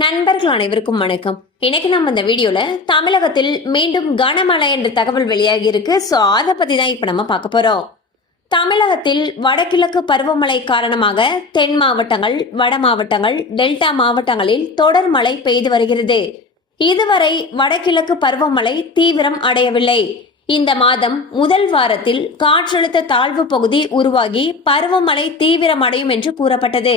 நண்பர்கள் அனைவருக்கும் வணக்கம் இன்னைக்கு நம்ம இந்த வீடியோல தமிழகத்தில் மீண்டும் கனமழை என்ற தகவல் வெளியாகி இருக்கு ஸோ அத பத்தி தான் இப்போ நம்ம பார்க்க போறோம் தமிழகத்தில் வடகிழக்கு பருவமழை காரணமாக தென் மாவட்டங்கள் வட மாவட்டங்கள் டெல்டா மாவட்டங்களில் தொடர் மழை பெய்து வருகிறது இதுவரை வடகிழக்கு பருவமழை தீவிரம் அடையவில்லை இந்த மாதம் முதல் வாரத்தில் காற்றழுத்த தாழ்வு பகுதி உருவாகி பருவமழை தீவிரமடையும் என்று கூறப்பட்டது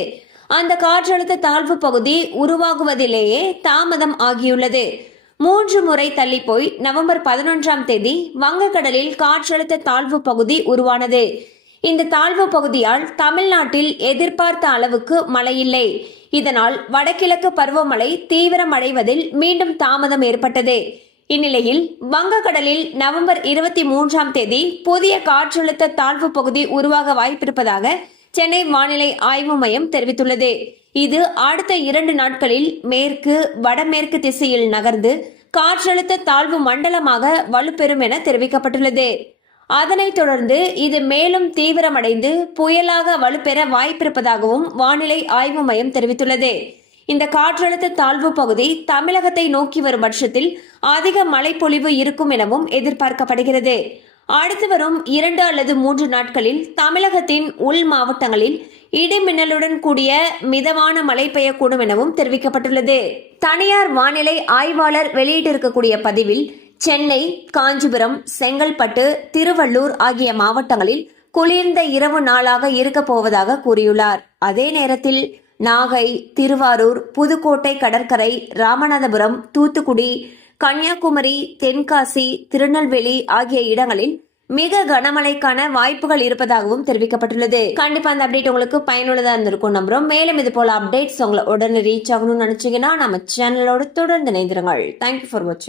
அந்த காற்றழுத்த தாழ்வு பகுதி உருவாகுவதிலேயே தாமதம் ஆகியுள்ளது மூன்று முறை தள்ளி போய் நவம்பர் பதினொன்றாம் தேதி வங்கக்கடலில் காற்றழுத்த தாழ்வு பகுதி உருவானது இந்த தாழ்வு பகுதியால் தமிழ்நாட்டில் எதிர்பார்த்த அளவுக்கு மழையில்லை இதனால் வடகிழக்கு பருவமழை தீவிரமடைவதில் மீண்டும் தாமதம் ஏற்பட்டது இந்நிலையில் வங்கக்கடலில் நவம்பர் இருபத்தி மூன்றாம் தேதி புதிய காற்றழுத்த தாழ்வு பகுதி உருவாக வாய்ப்பிருப்பதாக சென்னை வானிலை ஆய்வு மையம் தெரிவித்துள்ளது இது அடுத்த இரண்டு நாட்களில் மேற்கு வடமேற்கு திசையில் நகர்ந்து காற்றழுத்த தாழ்வு மண்டலமாக வலுப்பெறும் என தெரிவிக்கப்பட்டுள்ளது அதனைத் தொடர்ந்து இது மேலும் தீவிரமடைந்து புயலாக வலுப்பெற வாய்ப்பிருப்பதாகவும் வானிலை ஆய்வு மையம் தெரிவித்துள்ளது இந்த காற்றழுத்த தாழ்வு பகுதி தமிழகத்தை நோக்கி வரும் பட்சத்தில் அதிக மழைப்பொழிவு இருக்கும் எனவும் எதிர்பார்க்கப்படுகிறது அடுத்து வரும் இரண்டு அல்லது மூன்று நாட்களில் தமிழகத்தின் உள் மாவட்டங்களில் இடிமின்னலுடன் கூடிய மிதமான மழை பெய்யக்கூடும் எனவும் தெரிவிக்கப்பட்டுள்ளது தனியார் வானிலை ஆய்வாளர் வெளியிட்டிருக்கக்கூடிய பதிவில் சென்னை காஞ்சிபுரம் செங்கல்பட்டு திருவள்ளூர் ஆகிய மாவட்டங்களில் குளிர்ந்த இரவு நாளாக இருக்கப் போவதாக கூறியுள்ளார் அதே நேரத்தில் நாகை திருவாரூர் புதுக்கோட்டை கடற்கரை ராமநாதபுரம் தூத்துக்குடி கன்னியாகுமரி தென்காசி திருநெல்வேலி ஆகிய இடங்களில் மிக கனமழைக்கான வாய்ப்புகள் இருப்பதாகவும் தெரிவிக்கப்பட்டுள்ளது கண்டிப்பா அந்த அப்டேட் உங்களுக்கு பயனுள்ளதா இருந்திருக்கும் நம்புறோம் மேலும் இது போல அப்டேட்ஸ் உங்களை உடனே ரீச் ஆகணும்னு நினைச்சீங்கன்னா நம்ம சேனலோட தொடர்ந்து இணைந்திருங்கள் தேங்க்யூ ஃபார் வாட்சிங்